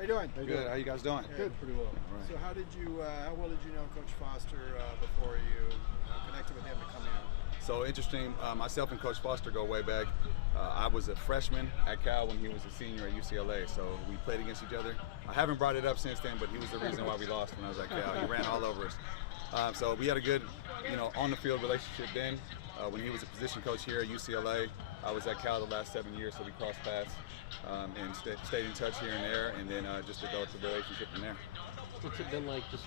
How you doing? Good. How you guys doing? Yeah, Good. pretty well. Right. So how well did you know Coach Foster before you connected with him to come here? So interesting. Myself and Coach Foster go way back. I was a freshman at Cal when he was a senior at UCLA, so we played against each other. I haven't brought it up since then, but he was the reason why we lost when I was at Cal. He ran all over us. So we had a good, on-the-field relationship then. When he was a position coach here at UCLA, I was at Cal the last 7 years, so we crossed paths and stayed in touch here and there, and then just developed a relationship from there. What's it been like, just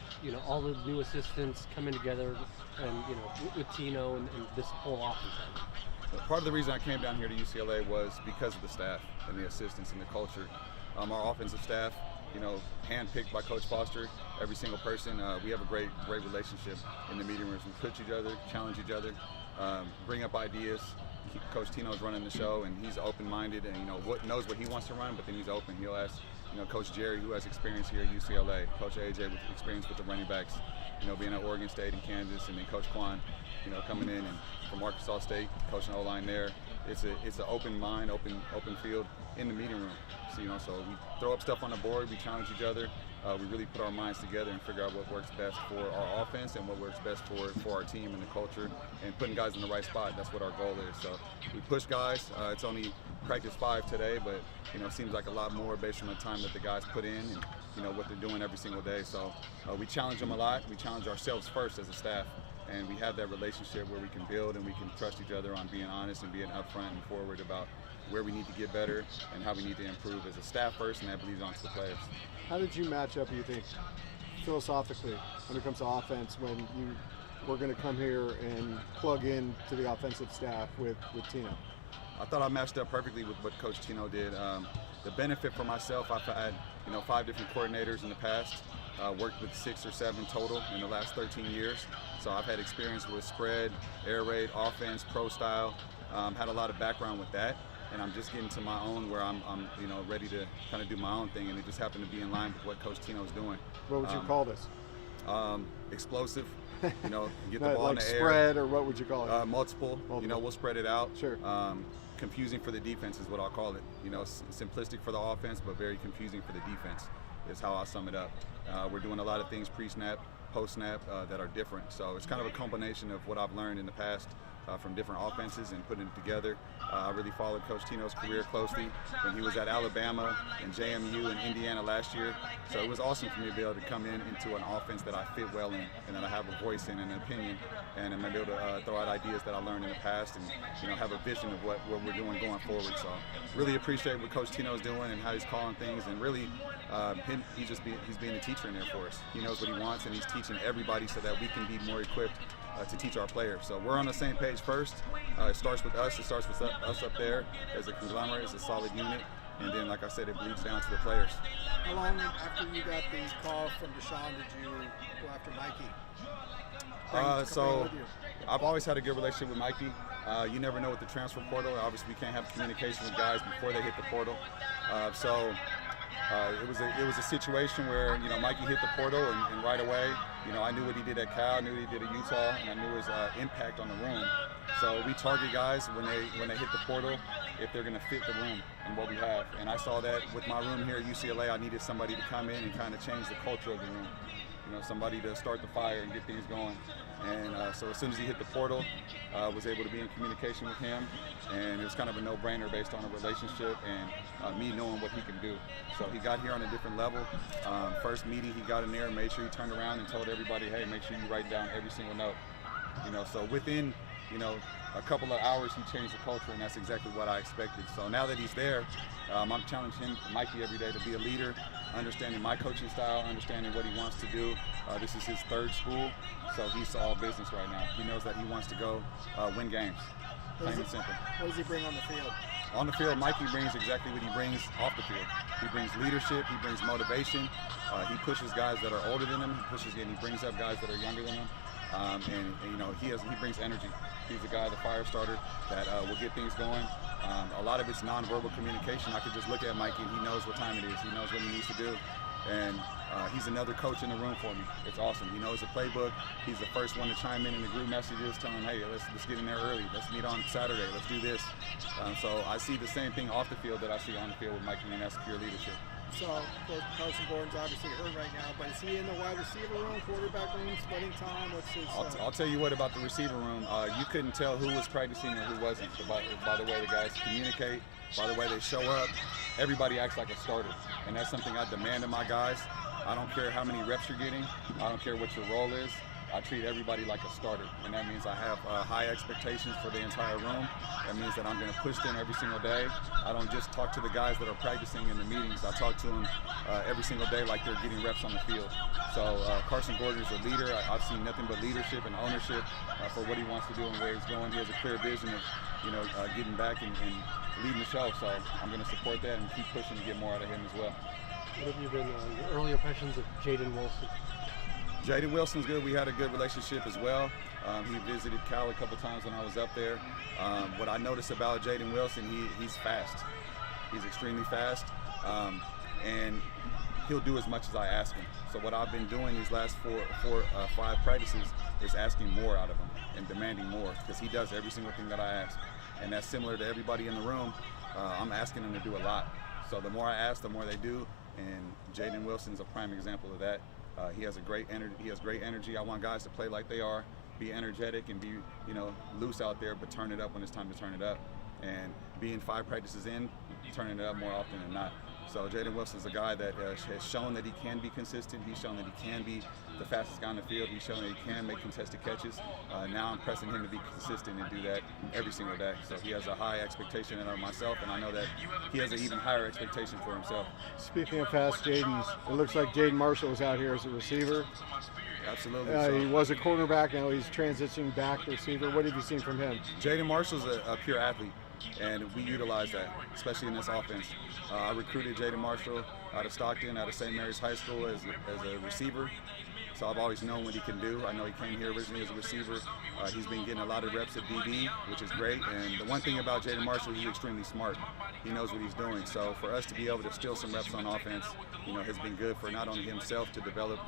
all the new assistants coming together, and with Tino and this whole offense? Part of the reason I came down here to UCLA was because of the staff and the assistants and the culture. Our offensive staff, handpicked by Coach Foster, every single person. We have a great relationship in the meeting rooms. We push each other, challenge each other, bring up ideas. Coach Tino's running the show, and he's open-minded and knows what he wants to run, but then he's open. He'll ask Coach Jerry, who has experience here at UCLA, Coach AJ with experience with the running backs, being at Oregon State and Kansas, and then Coach Quan, coming in and from Arkansas State, coaching O-line there. It's an open mind, open field in the meeting room. So we throw up stuff on the board, we challenge each other. We really put our minds together and figure out what works best for our offense and what works best for our team and the culture, and putting guys in the right spot. That's what our goal is. So we push guys. It's only practice 5 today, but it seems like a lot more based on the time that the guys put in and what they're doing every single day. So we challenge them a lot. We challenge ourselves first as a staff, and we have that relationship where we can build and we can trust each other on being honest and being upfront and forward about where we need to get better and how we need to improve as a staff first, and that bleeds onto the players. How did you match up, you think, philosophically, when it comes to offense, when you were going to come here and plug in to the offensive staff with Tino? I thought I matched up perfectly with what Coach Tino did. The benefit for myself, I've had 5 different coordinators in the past, worked with 6 or 7 total in the last 13 years. So I've had experience with spread, air raid, offense, pro style, had a lot of background with that. And I'm just getting to my own where I'm ready to kind of do my own thing, and it just happened to be in line with what Coach Tino's doing. What would you call this? Explosive, get the Not ball like in the spread, air. or what would you call it? Multiple, we'll spread it out. Sure. Confusing for the defense is what I'll call it. Simplistic for the offense, but very confusing for the defense is how I'll sum it up. We're doing a lot of things pre-snap, post-snap that are different. So it's kind of a combination of what I've learned in the past from different offenses and putting it together. I really followed Coach Tino's career closely when he was at Alabama and JMU and Indiana last year. So it was awesome for me to be able to come into an offense that I fit well in and that I have a voice in and an opinion, and I'm able to throw out ideas that I learned in the past and have a vision of what we're doing going forward. So really appreciate what Coach Tino's doing and how he's calling things, and really he's being a teacher in there for us. He knows what he wants, and he's teaching everybody so that we can be more equipped to teach our players. So we're on the same page first. It starts with us. It starts with us up there as a conglomerate, as a solid unit. And then, like I said, it bleeds down to the players. How long after you got the call from Deshaun did you go after Mikey? So I've always had a good relationship with Mikey. You never know with the transfer portal. Obviously, we can't have communication with guys before they hit the portal. It was a situation where Mikey hit the portal, and right away I knew what he did at Cal, I knew what he did at Utah, and I knew his impact on the room. So we target guys when they hit the portal if they're going to fit the room and what we have. And I saw that with my room here at UCLA. I needed somebody to come in and kind of change the culture of the room. Somebody to start the fire and get things going. And so as soon as he hit the portal, was able to be in communication with him, and it was kind of a no-brainer based on a relationship and me knowing what he can do. So he got here on a different level. First meeting, he got in there and made sure he turned around and told everybody, hey, make sure you write down every single note. So within a couple of hours, he changed the culture, and that's exactly what I expected. So now that he's there, I'm challenging Mikey every day to be a leader, understanding my coaching style, understanding what he wants to do. This is his 3rd school, so he's all business right now. He knows that he wants to go win games, plain and simple. What does he bring on the field? On the field, Mikey brings exactly what he brings off the field. He brings leadership, he brings motivation, he pushes guys that are older than him, he brings up guys that are younger than him. He brings energy. He's the guy, the fire starter that will get things going. A lot of it's nonverbal communication. I could just look at Mikey and he knows what time it is. He knows what he needs to do. And he's another coach in the room for me. It's awesome. He knows the playbook. He's the first one to chime in the group messages, telling, hey, let's get in there early. Let's meet on Saturday. Let's do this. So I see the same thing off the field that I see on the field with Mikey, and that's pure leadership. So Carson Gordon's obviously hurt right now, but is he in the wide receiver room, quarterback room, splitting time? What's his? I'll tell you what about the receiver room. You couldn't tell who was practicing and who wasn't by the way the guys communicate, by the way they show up. Everybody acts like a starter, and that's something I demand of my guys. I don't care how many reps you're getting. I don't care what your role is. I treat everybody like a starter, and that means I have high expectations for the entire room. That means that I'm going to push them every single day. I don't just talk to the guys that are practicing in the meetings. I talk to them every single day like they're getting reps on the field. So Carson Gordon is a leader. I've seen nothing but leadership and ownership for what he wants to do and where he's going. He has a clear vision of, getting back and leading the show. So I'm going to support that and keep pushing to get more out of him as well. What have you been your early impressions of Jaden Wilson? Jaden Wilson's good. We had a good relationship as well. He visited Cal a couple times when I was up there. What I noticed about Jaden Wilson, he's fast. He's extremely fast, and he'll do as much as I ask him. So what I've been doing these last five practices is asking more out of him and demanding more, because he does every single thing that I ask. And that's similar to everybody in the room. I'm asking them to do a lot. So the more I ask, the more they do. And Jaden Wilson's a prime example of that. He has great energy. I want guys to play like they are, be energetic and be, loose out there, but turn it up when it's time to turn it up. And being 5 practices in, turning it up more often than not. So Jaden Wilson's a guy that has shown that he can be consistent. He's shown that he can be the fastest guy on the field. He's shown that he can make contested catches. Now I'm pressing him to be consistent and do that every single day. So he has a high expectation of myself, and I know that he has an even higher expectation for himself. Speaking of fast Jadens, it looks like Jaden Marshall is out here as a receiver. Absolutely. He was a quarterback, now he's transitioning back to receiver. What have you seen from him? Jaden Marshall's a pure athlete, and we utilize that, especially in this offense. I recruited Jaden Marshall out of Stockton, out of St. Mary's High School as a receiver. So I've always known what he can do. I know he came here originally as a receiver. He's been getting a lot of reps at DB, which is great. And the one thing about Jaden Marshall, he's extremely smart. He knows what he's doing. So for us to be able to steal some reps on offense, has been good for not only himself to develop,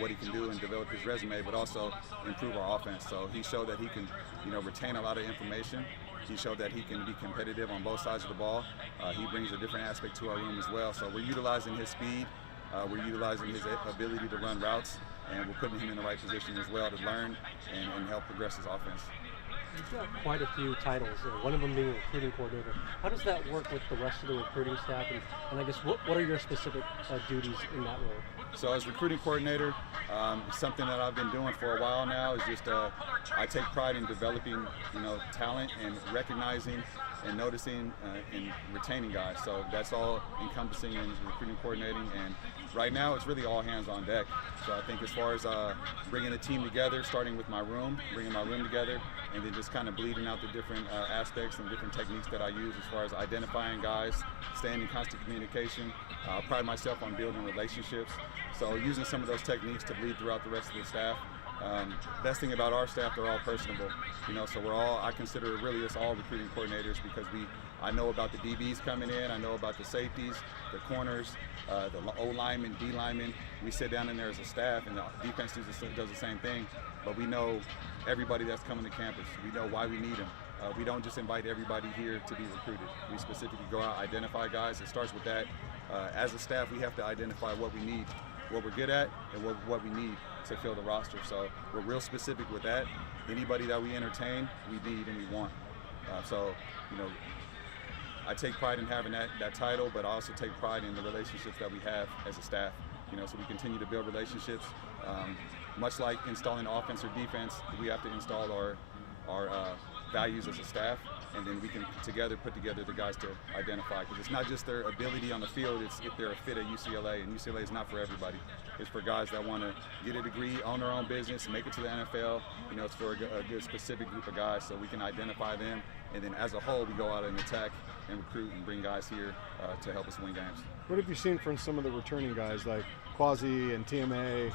what he can do and develop his resume, but also improve our offense. So he showed that he can, retain a lot of information. He showed that he can be competitive on both sides of the ball. He brings a different aspect to our room as well. So we're utilizing his speed. We're utilizing his ability to run routes, and we're putting him in the right position as well to learn and help progress his offense. You've got quite a few titles, one of them being recruiting coordinator. How does that work with the rest of the recruiting staff? And I guess what are your specific duties in that role? So as recruiting coordinator, something that I've been doing for a while now is just I take pride in developing, talent and recognizing and noticing and retaining guys. So that's all encompassing in recruiting coordinating. And right now it's really all hands on deck. So I think as far as bringing the team together, starting with bringing my room together, and then just kind of bleeding out the different aspects and different techniques that I use as far as identifying guys, staying in constant communication. I pride myself on building relationships. So using some of those techniques to bleed throughout the rest of the staff. Best thing about our staff, they're all personable. So I consider really us all recruiting coordinators, because I know about the DBs coming in, I know about the safeties, the corners, the O linemen, D linemen. We sit down in there as a staff, and the defense does the same thing, but we know everybody that's coming to campus. We know why we need them. We don't just invite everybody here to be recruited. We specifically go out, identify guys. It starts with that. As a staff, we have to identify what we need, what we're good at, and what we need to fill the roster. So we're real specific with that. Anybody that we entertain, we need and we want. I take pride in having that title, but I also take pride in the relationships that we have as a staff. So we continue to build relationships. Much like installing offense or defense, we have to install our values as a staff, and then we can put together the guys to identify, because it's not just their ability on the field, it's if they're a fit at UCLA, and UCLA is not for everybody. It's for guys that want to get a degree, own their own business, make it to the NFL. It's for a good specific group of guys, so we can identify them, and then as a whole, we go out and attack and recruit and bring guys here to help us win games. What have you seen from some of the returning guys like Quasi and TMA,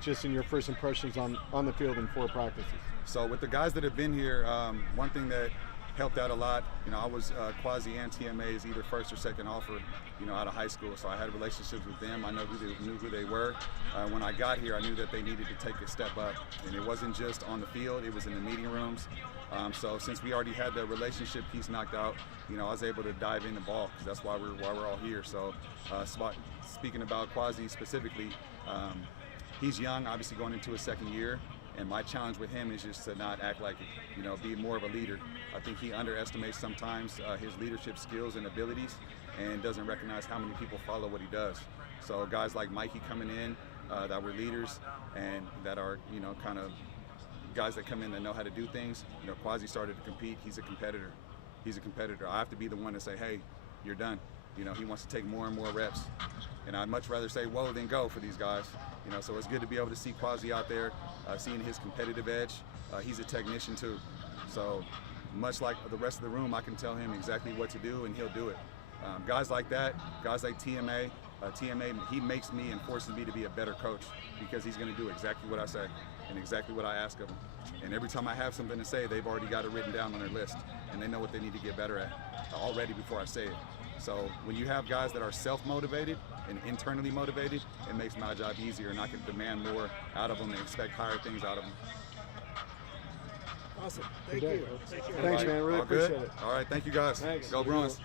just in your first impressions on the field in 4 practices? So with the guys that have been here, one thing that helped out a lot, I was Quasi and TMA's either first or second offer, out of high school. So I had relationships with them. I knew who they were. When I got here, I knew that they needed to take a step up. And it wasn't just on the field, it was in the meeting rooms. So since we already had that relationship piece knocked out, I was able to dive in the ball, because that's why we're all here. So speaking about Quasi specifically, he's young, obviously going into his second year, and my challenge with him is just to not act like it, you know, be more of a leader. I think he underestimates sometimes his leadership skills and abilities, and doesn't recognize how many people follow what he does. So guys like Mikey coming in that were leaders and that are, you know, kind of guys that come in that know how to do things. You know, Quasi started to compete. He's a competitor. He's a competitor. I have to be the one to say, hey, you're done. You know, he wants to take more and more reps. And I'd much rather say whoa than go for these guys. You know, so it's good to be able to see Quasi out there, seeing his competitive edge. He's a technician too. So much like the rest of the room, I can tell him exactly what to do and he'll do it. Guys like that, guys like TMA, he makes me and forces me to be a better coach because he's going to do exactly what I say and exactly what I ask of him. And every time I have something to say, they've already got it written down on their list and they know what they need to get better at already before I say it. So when you have guys that are self-motivated and internally motivated, it makes my job easier and I can demand more out of them and expect higher things out of them. Awesome. Thank Good day. you. Thanks, man. Really All appreciate good? it. All right, thank you guys. Thanks. Go Bruins.